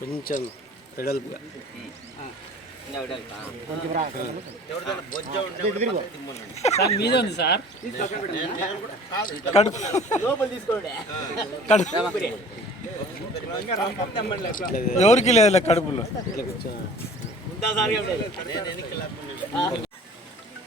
కొంచెం వెడల్పుగా. సార్ మీదే ఉంది సార్ కడుపు కడుపు ఎవరికి లేదు కడుపులో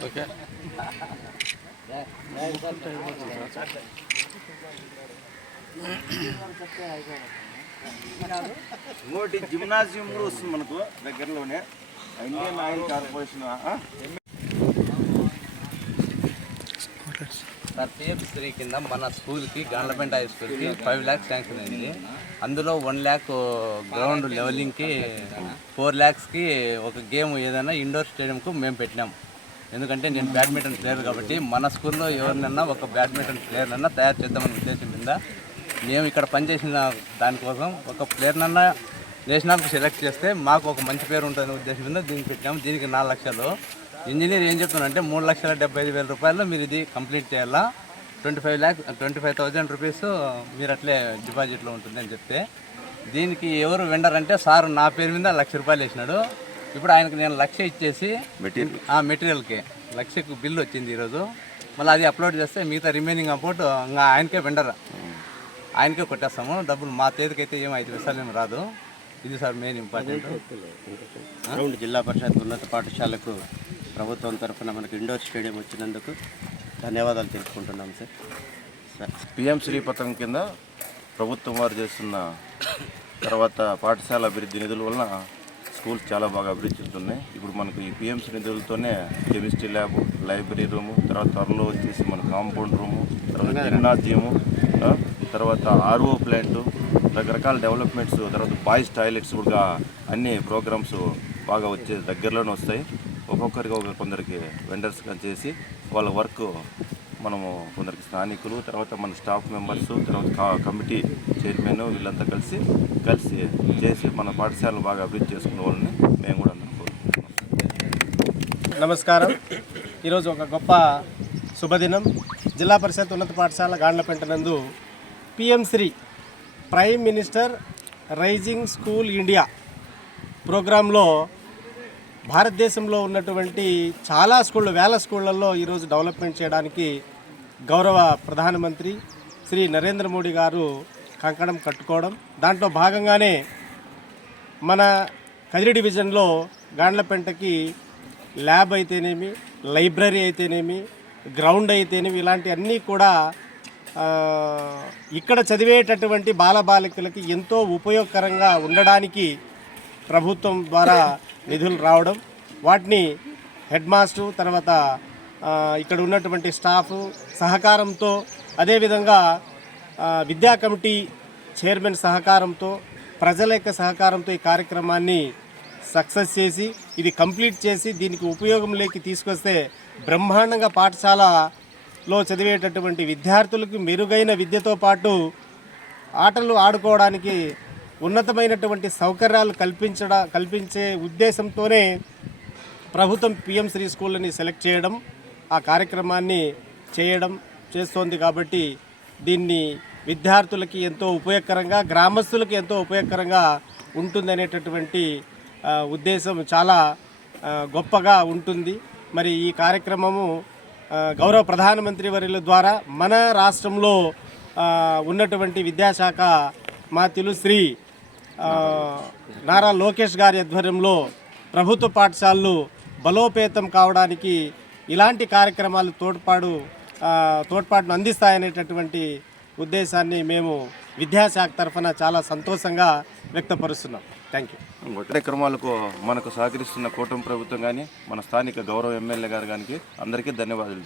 కొంచెం ఇంకోటి జిమ్నాజియం కూడా వస్తుంది మనకు దగ్గరలోనే. Indian oil corporation sir PM Shri కింద మన స్కూల్కి గవర్నమెంట్ హై స్కూల్కి ఫైవ్ ల్యాక్స్ శాంక్షన్ అయింది అందులో వన్ ల్యాక్ uh, గ్రౌండ్ లెవెలింగ్కి ఫోర్ ల్యాక్స్కి ఒక గేమ్ ఏదైనా ఇండోర్ స్టేడియంకు మేము పెట్టినాం. ఎందుకంటే నేను బ్యాడ్మింటన్ ప్లేయర్ కాబట్టి మన స్కూల్లో ఎవరినన్నా ఒక బ్యాడ్మింటన్ ప్లేయర్నన్నా తయారు చేద్దామనే ఉద్దేశం మీద మేము ఇక్కడ పనిచేసిన దానికోసం ఒక ప్లేయర్నన్నా నేషనల్కి సెలెక్ట్ చేస్తే మాకు ఒక మంచి పేరు ఉంటుందనే ఉద్దేశం మీద దీనికి పెట్టినాం. దీనికి నాలుగు లక్షలు. ఇంజనీర్ ఏం చెప్తున్నారంటే మూడు లక్షల డెబ్బై ఐదు వేల రూపాయల్లో మీరు ఇది కంప్లీట్ చేయాలా? Twenty five lakhs twenty five thousand rupees మీరు అట్లే డిపాజిట్లో ఉంటుంది అని చెప్తే దీనికి ఎవరు వెండర్ అంటే సార్ నా పేరు మీద లక్ష రూపాయలు వేసినాడు. ఇప్పుడు ఆయనకు నేను లక్ష ఇచ్చేసి ఆ మెటీరియల్కి లక్షకు బిల్లు వచ్చింది ఈరోజు. మళ్ళీ అది అప్లోడ్ చేస్తే మిగతా రిమైనింగ్ అమౌంట్ ఇంకా ఆయనకే వెండర్. ఆయనకే కొట్టేస్తాము. డబ్బులు మా చేతికైతే ఏం ఐదు పైసలు ఏం రాదు. ఇది సార్ మెయిన్ ఇంపార్టెంట్ జిల్లా పరిషత్ ఉన్నత పాఠశాలకు ప్రభుత్వం తరఫున మనకు ఇండోర్ స్టేడియం వచ్చినందుకు ధన్యవాదాలు తెలుపుకుంటున్నాం సార్. సార్. పిఎం శ్రీ పథకం కింద ప్రభుత్వం వారు చేస్తున్న తర్వాత పాఠశాల అభివృద్ధి నిధుల వలన స్కూల్స్ చాలా బాగా అభివృద్ధి చెందుతున్నాయి. ఇప్పుడు మనకు ఈ పిఎంసీ నిధులతోనే కెమిస్ట్రీ ల్యాబ్ లైబ్రరీ రూము తర్వాత త్వరలో వచ్చేసి మన కాంపౌండ్ రూము తర్వాత జిమ్నాజియము తర్వాత ఆర్ఓ ప్లాంటు రకరకాల డెవలప్మెంట్స్ తర్వాత బాయ్స్ టాయిలెట్స్ కూడా అన్ని ప్రోగ్రామ్స్ బాగా వచ్చే దగ్గరలోనే వస్తాయి. ఒక్కొక్కరికి ఒక కొందరికి వెండర్స్గా చేసి వాళ్ళ వర్క్ మనము కొందరికి స్థానికులు తర్వాత మన స్టాఫ్ మెంబర్స్ తర్వాత కా- కమిటీ చైర్మన్ వీళ్ళంతా కలిసి కలిసి చేసి మన పాఠశాలను బాగా అభివృద్ధి చేసుకునే వాళ్ళని మేము కూడా అందరం నమస్కారం. ఈరోజు ఒక గొప్ప శుభదినం. జిల్లా పరిషత్ ఉన్నత పాఠశాల గాండ్లపెంట నందు PM Shri prime minister rising school India ప్రోగ్రాంలో భారతదేశంలో ఉన్నటువంటి చాలా స్కూళ్ళు వేల స్కూళ్ళల్లో ఈరోజు డెవలప్మెంట్ చేయడానికి గౌరవ ప్రధానమంత్రి శ్రీ నరేంద్ర మోడీ గారు కంకణం కట్టుకోవడం. దాంట్లో భాగంగానే మన కదిరి డివిజన్లో గాండ్లపెంటకి ల్యాబ్ అయితేనేమి లైబ్రరీ అయితేనేమి గ్రౌండ్ అయితేనేమి ఇలాంటివన్నీ కూడా ఇక్కడ చదివేటటువంటి బాలబాలికలకి ఎంతో ఉపయోగకరంగా ఉండడానికి ప్రభుత్వం ద్వారా నిధులు రావడం వాటిని హెడ్ మాస్టర్ తర్వాత ఇక్కడ ఉన్నటువంటి స్టాఫ్ సహకారంతో అదేవిధంగా విద్యా కమిటీ చైర్మన్ సహకారంతో ప్రజల యొక్క సహకారంతో ఈ కార్యక్రమాన్ని సక్సెస్ చేసి ఇది కంప్లీట్ చేసి దీనికి ఉపయోగంలోకి తీసుకొస్తే బ్రహ్మాండంగా పాఠశాలలో చదివేటటువంటి విద్యార్థులకు మెరుగైన విద్యతో పాటు ఆటలు ఆడుకోవడానికి ఉన్నతమైనటువంటి సౌకర్యాలు కల్పించడ కల్పించే ఉద్దేశంతోనే ప్రభుత్వం పిఎం శ్రీ స్కూళ్ళని సెలెక్ట్ చేయడం ఆ కార్యక్రమాన్ని చేయడం చేస్తోంది కాబట్టి దీన్ని విద్యార్థులకి ఎంతో ఉపయోగకరంగా గ్రామస్తులకు ఎంతో ఉపయోగకరంగా ఉంటుందనేటటువంటి ఉద్దేశం చాలా గొప్పగా ఉంటుంది. మరి ఈ కార్యక్రమము గౌరవ ప్రధానమంత్రి వర్యుల ద్వారా మన రాష్ట్రంలో ఉన్నటువంటి విద్యాశాఖ మాత్యులు శ్రీ నారా లోకేష్ గారి ఆధ్వర్యంలో ప్రభుత్వ పాఠశాలలు బలోపేతం కావడానికి ఇలాంటి కార్యక్రమాలు తోడ్పాటు తోడ్పాటును అందిస్తాయనేటటువంటి ఉద్దేశాన్ని మేము విద్యాశాఖ తరఫున చాలా సంతోషంగా వ్యక్తపరుస్తున్నాం. థ్యాంక్ యూ కార్యక్రమాలకు మనకు సహకరిస్తున్న కూటమి ప్రభుత్వం కానీ మన స్థానిక గౌరవ ఎమ్మెల్యే గారు కానీ అందరికీ ధన్యవాదాలు